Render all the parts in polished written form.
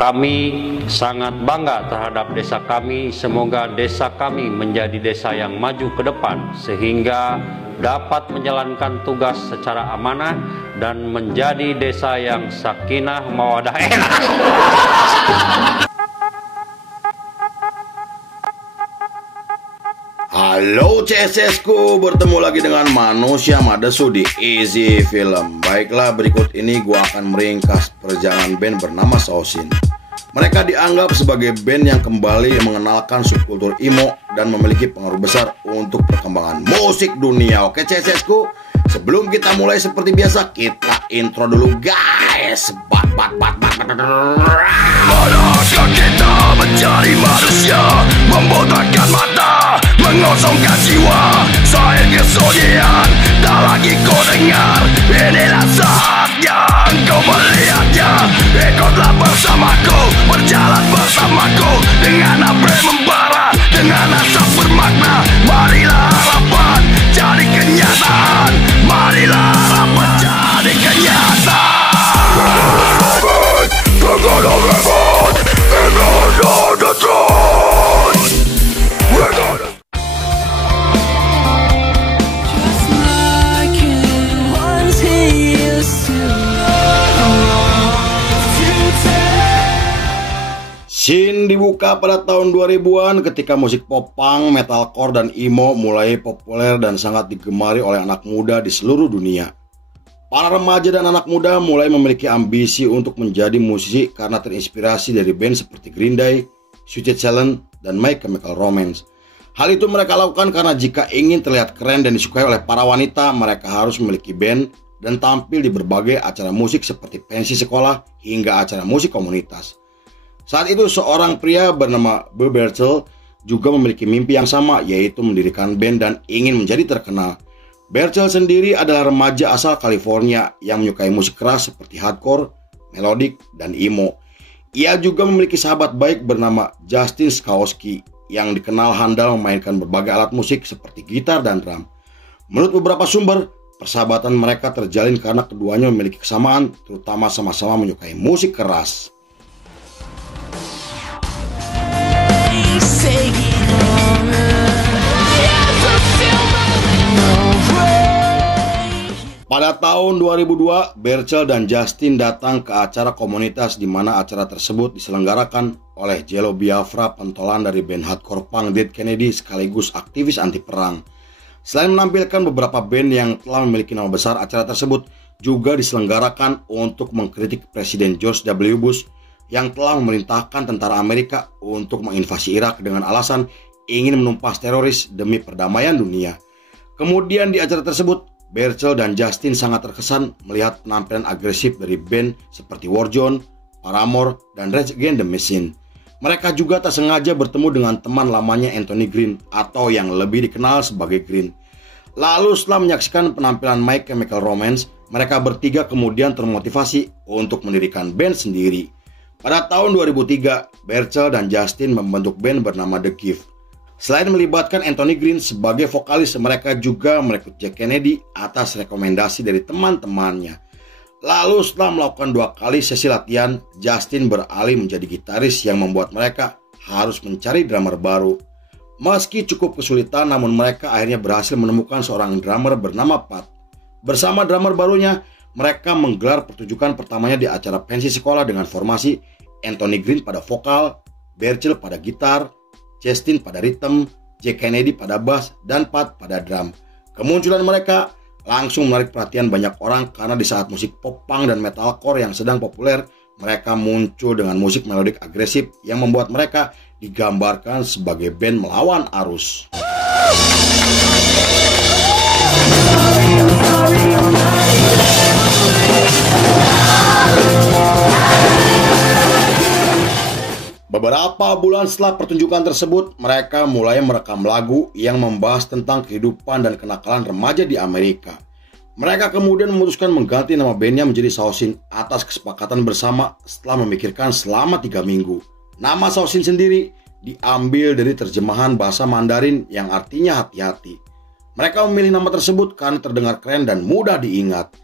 Kami sangat bangga terhadap desa kami. Semoga desa kami menjadi desa yang maju ke depan sehingga dapat menjalankan tugas secara amanah dan menjadi desa yang sakinah mawaddah. Halo CSS-ku, bertemu lagi dengan Manusia Madesu di Easy Film. Baiklah, berikut ini gua akan meringkas perjalanan band bernama Saosin. Mereka dianggap sebagai band yang kembali mengenalkan subkultur emo dan memiliki pengaruh besar untuk perkembangan musik dunia. Oke CSS-ku, sebelum kita mulai seperti biasa, kita intro dulu guys. Manakah kita mencari manusia, membotakkan mata, mengosongkan jiwa, saya kesunyian, tak lagi kau dengar. Inilah saatnya engkau melihatnya. Ikutlah bersamaku, berjalan bersamaku, dengan apa yang membara, dengan asap bermakna. Marilah harapan jadi kenyataan, marilah harapan jadi kenyataan. We're gonna revolt, and on the throne. We're gonna just like it once he used to Scene dibuka pada tahun 2000-an ketika musik pop punk, metalcore, dan emo mulai populer dan sangat digemari oleh anak muda di seluruh dunia. Para remaja dan anak muda mulai memiliki ambisi untuk menjadi musisi karena terinspirasi dari band seperti Green Day, Sweet Challenge, dan My Chemical Romance. Hal itu mereka lakukan karena jika ingin terlihat keren dan disukai oleh para wanita, mereka harus memiliki band dan tampil di berbagai acara musik seperti pensi sekolah hingga acara musik komunitas. Saat itu seorang pria bernama Bo Bertel juga memiliki mimpi yang sama, yaitu mendirikan band dan ingin menjadi terkenal. Bertel sendiri adalah remaja asal California yang menyukai musik keras seperti hardcore, melodic, dan emo. Ia juga memiliki sahabat baik bernama Justin Skowski yang dikenal handal memainkan berbagai alat musik seperti gitar dan drum. Menurut beberapa sumber, persahabatan mereka terjalin karena keduanya memiliki kesamaan, terutama sama-sama menyukai musik keras. Pada tahun 2002, Bertel dan Justin datang ke acara komunitas di mana acara tersebut diselenggarakan oleh Jello Biafra, pentolan dari band hardcore punk Dead Kennedy sekaligus aktivis anti perang. Selain menampilkan beberapa band yang telah memiliki nama besar, acara tersebut juga diselenggarakan untuk mengkritik Presiden George W. Bush yang telah memerintahkan tentara Amerika untuk menginvasi Irak dengan alasan ingin menumpas teroris demi perdamaian dunia. Kemudian di acara tersebut, Bertel dan Justin sangat terkesan melihat penampilan agresif dari band seperti Warzone, Paramore, dan Rage Against the Machine. Mereka juga tak sengaja bertemu dengan teman lamanya Anthony Green atau yang lebih dikenal sebagai Green. Lalu setelah menyaksikan penampilan My Chemical Romance, mereka bertiga kemudian termotivasi untuk mendirikan band sendiri. Pada tahun 2003, Bertel dan Justin membentuk band bernama The Gift. Selain melibatkan Anthony Green sebagai vokalis, mereka juga merekrut Jack Kennedy atas rekomendasi dari teman-temannya. Lalu setelah melakukan 2 kali sesi latihan, Justin beralih menjadi gitaris yang membuat mereka harus mencari drummer baru. Meski cukup kesulitan, namun mereka akhirnya berhasil menemukan seorang drummer bernama Pat. Bersama drummer barunya, mereka menggelar pertunjukan pertamanya di acara pensi sekolah dengan formasi Anthony Green pada vokal, Bertel pada gitar, Justin pada rhythm, Jack Kennedy pada bass, dan Pat pada drum. Kemunculan mereka langsung menarik perhatian banyak orang karena di saat musik pop punk dan metalcore yang sedang populer, mereka muncul dengan musik melodik agresif yang membuat mereka digambarkan sebagai band melawan arus. Beberapa bulan setelah pertunjukan tersebut, mereka mulai merekam lagu yang membahas tentang kehidupan dan kenakalan remaja di Amerika. Mereka kemudian memutuskan mengganti nama bandnya menjadi Saosin atas kesepakatan bersama setelah memikirkan selama 3 minggu. Nama Saosin sendiri diambil dari terjemahan bahasa Mandarin yang artinya hati-hati. Mereka memilih nama tersebut karena terdengar keren dan mudah diingat.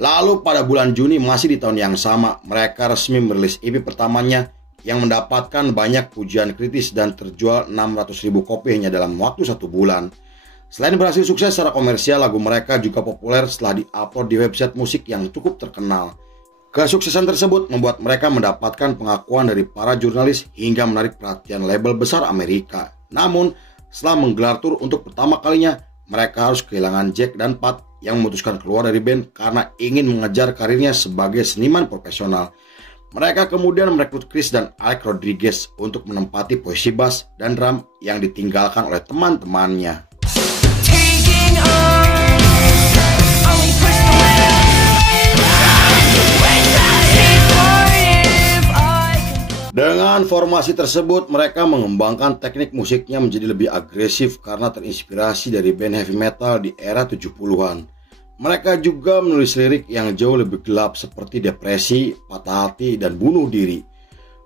Lalu pada bulan Juni masih di tahun yang sama, mereka resmi merilis EP pertamanya yang mendapatkan banyak pujian kritis dan terjual 600.000 kopi hanya dalam waktu 1 bulan. Selain berhasil sukses secara komersial, lagu mereka juga populer setelah di-upload di website musik yang cukup terkenal. Kesuksesan tersebut membuat mereka mendapatkan pengakuan dari para jurnalis hingga menarik perhatian label besar Amerika. Namun, setelah menggelar tur untuk pertama kalinya, mereka harus kehilangan Jack dan Pat yang memutuskan keluar dari band karena ingin mengejar karirnya sebagai seniman profesional. Mereka kemudian merekrut Chris dan Alex Rodriguez untuk menempati posisi bass dan drum yang ditinggalkan oleh teman-temannya. Dengan formasi tersebut, mereka mengembangkan teknik musiknya menjadi lebih agresif karena terinspirasi dari band heavy metal di era 70-an. Mereka juga menulis lirik yang jauh lebih gelap seperti depresi, patah hati, dan bunuh diri.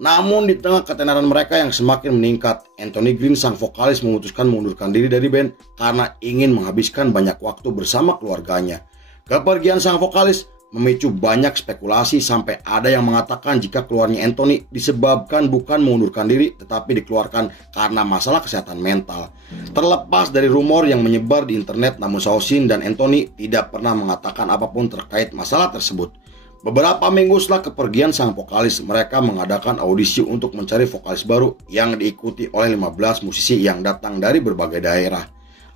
Namun di tengah ketenaran mereka yang semakin meningkat, Anthony Green sang vokalis memutuskan mengundurkan diri dari band karena ingin menghabiskan banyak waktu bersama keluarganya. Kepergian sang vokalis memicu banyak spekulasi sampai ada yang mengatakan jika keluarnya Anthony disebabkan bukan mengundurkan diri tetapi dikeluarkan karena masalah kesehatan mental. Terlepas dari rumor yang menyebar di internet, namun Saosin dan Anthony tidak pernah mengatakan apapun terkait masalah tersebut. Beberapa minggu setelah kepergian sang vokalis, mereka mengadakan audisi untuk mencari vokalis baru yang diikuti oleh 15 musisi yang datang dari berbagai daerah.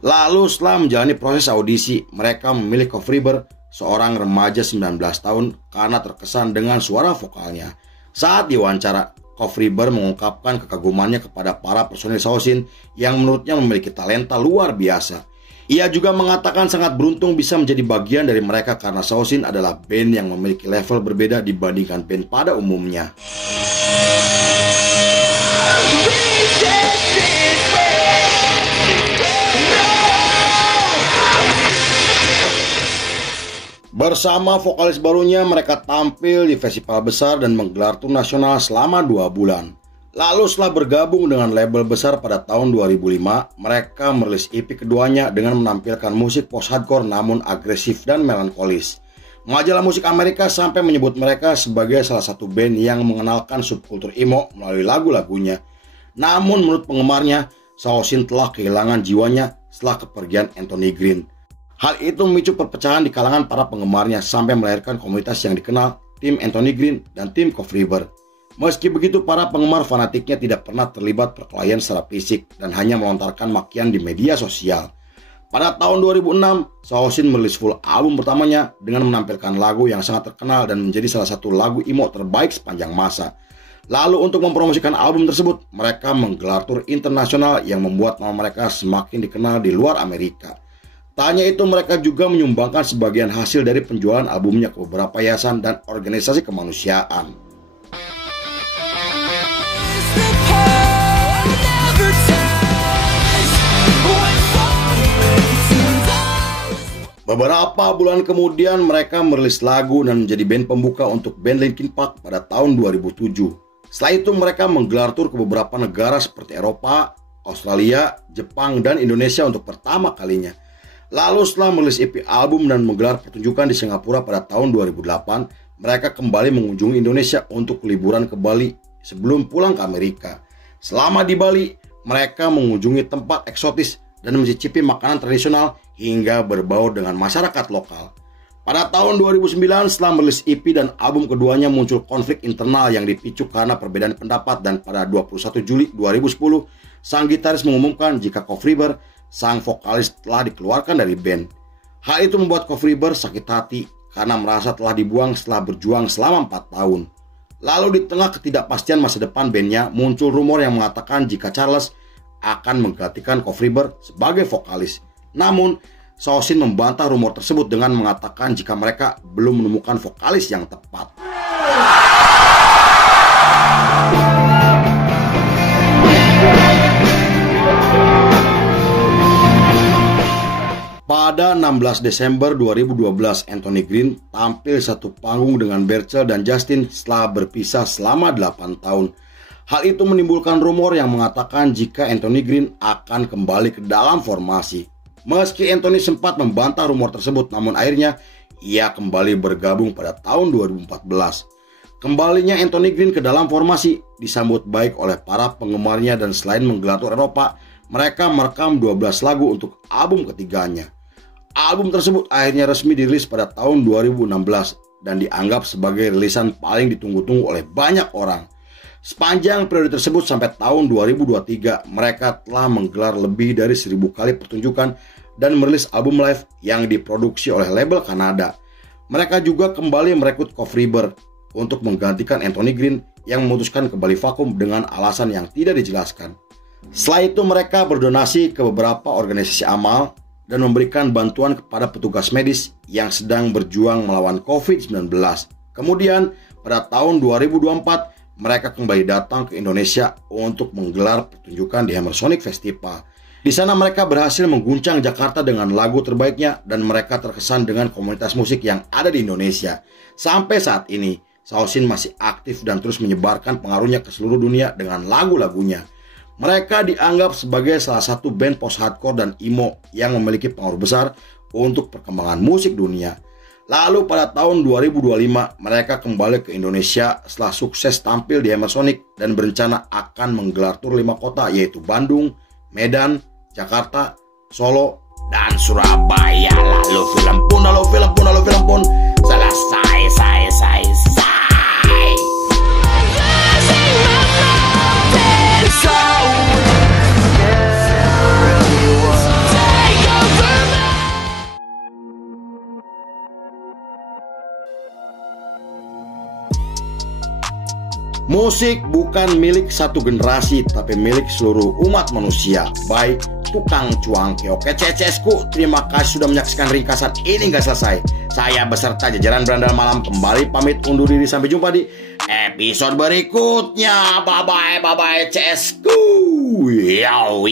Lalu setelah menjalani proses audisi, mereka memilih Kof Riber, seorang remaja 19 tahun karena terkesan dengan suara vokalnya. Saat diwawancara, Kof Riber mengungkapkan kekagumannya kepada para personil Saosin yang menurutnya memiliki talenta luar biasa. Ia juga mengatakan sangat beruntung bisa menjadi bagian dari mereka karena Saosin adalah band yang memiliki level berbeda dibandingkan band pada umumnya. Bersama vokalis barunya, mereka tampil di festival besar dan menggelar tur nasional selama 2 bulan. Lalu setelah bergabung dengan label besar pada tahun 2005, mereka merilis EP keduanya dengan menampilkan musik post-hardcore namun agresif dan melankolis. Majalah musik Amerika sampai menyebut mereka sebagai salah satu band yang mengenalkan subkultur emo melalui lagu-lagunya. Namun menurut penggemarnya, Saosin telah kehilangan jiwanya setelah kepergian Anthony Green. Hal itu memicu perpecahan di kalangan para penggemarnya sampai melahirkan komunitas yang dikenal tim Anthony Green dan tim Kof Riber. Meski begitu, para penggemar fanatiknya tidak pernah terlibat perkelahian secara fisik dan hanya melontarkan makian di media sosial. Pada tahun 2006, Saosin merilis full album pertamanya dengan menampilkan lagu yang sangat terkenal dan menjadi salah satu lagu emo terbaik sepanjang masa. Lalu untuk mempromosikan album tersebut, mereka menggelar tur internasional yang membuat nama mereka semakin dikenal di luar Amerika. Tak hanya itu, mereka juga menyumbangkan sebagian hasil dari penjualan albumnya ke beberapa yayasan dan organisasi kemanusiaan. Beberapa bulan kemudian, mereka merilis lagu dan menjadi band pembuka untuk band Linkin Park pada tahun 2007. Setelah itu, mereka menggelar tur ke beberapa negara seperti Eropa, Australia, Jepang, dan Indonesia untuk pertama kalinya. Lalu setelah merilis EP album dan menggelar pertunjukan di Singapura pada tahun 2008, mereka kembali mengunjungi Indonesia untuk liburan ke Bali sebelum pulang ke Amerika. Selama di Bali, mereka mengunjungi tempat eksotis dan mencicipi makanan tradisional hingga berbaur dengan masyarakat lokal. Pada tahun 2009, setelah merilis EP dan album keduanya, muncul konflik internal yang dipicu karena perbedaan pendapat, dan pada 21 Juli 2010, sang gitaris mengumumkan jika Kof Riber, sang vokalis, telah dikeluarkan dari band. Hal itu membuat Kof Riber sakit hati karena merasa telah dibuang setelah berjuang selama 4 tahun. Lalu di tengah ketidakpastian masa depan bandnya, muncul rumor yang mengatakan jika Charles akan menggantikan Kof Riber sebagai vokalis. Namun, Saosin membantah rumor tersebut dengan mengatakan jika mereka belum menemukan vokalis yang tepat. Pada 16 Desember 2012, Anthony Green tampil satu panggung dengan Berchel dan Justin setelah berpisah selama 8 tahun. Hal itu menimbulkan rumor yang mengatakan jika Anthony Green akan kembali ke dalam formasi. Meski Anthony sempat membantah rumor tersebut, namun akhirnya ia kembali bergabung pada tahun 2014. Kembalinya Anthony Green ke dalam formasi disambut baik oleh para penggemarnya dan selain menggelar tur Eropa, mereka merekam 12 lagu untuk album ketiganya. Album tersebut akhirnya resmi dirilis pada tahun 2016 dan dianggap sebagai rilisan paling ditunggu-tunggu oleh banyak orang. Sepanjang periode tersebut sampai tahun 2023, mereka telah menggelar lebih dari 1000 kali pertunjukan dan merilis album live yang diproduksi oleh label Kanada. Mereka juga kembali merekrut Kof Reber untuk menggantikan Anthony Green yang memutuskan kembali vakum dengan alasan yang tidak dijelaskan. Setelah itu mereka berdonasi ke beberapa organisasi amal dan memberikan bantuan kepada petugas medis yang sedang berjuang melawan COVID-19. Kemudian pada tahun 2024 mereka kembali datang ke Indonesia untuk menggelar pertunjukan di Hammer Sonic Festival. Di sana mereka berhasil mengguncang Jakarta dengan lagu terbaiknya dan mereka terkesan dengan komunitas musik yang ada di Indonesia. Sampai saat ini, Sausin masih aktif dan terus menyebarkan pengaruhnya ke seluruh dunia dengan lagu-lagunya. Mereka dianggap sebagai salah satu band post-hardcore dan emo yang memiliki pengaruh besar untuk perkembangan musik dunia. Lalu pada tahun 2025 mereka kembali ke Indonesia setelah sukses tampil di Hammer Sonic dan berencana akan menggelar tur 5 kota yaitu Bandung, Medan, Jakarta, Solo, dan Surabaya. Lalu film pun selesai. Musik bukan milik satu generasi, tapi milik seluruh umat manusia. Baik, tukang cuang keoke CCSku, terima kasih sudah menyaksikan ringkasan ini hingga selesai. Saya beserta jajaran Berandal Malam kembali pamit undur diri. Sampai jumpa di episode berikutnya. Bye bye CSku. Yow.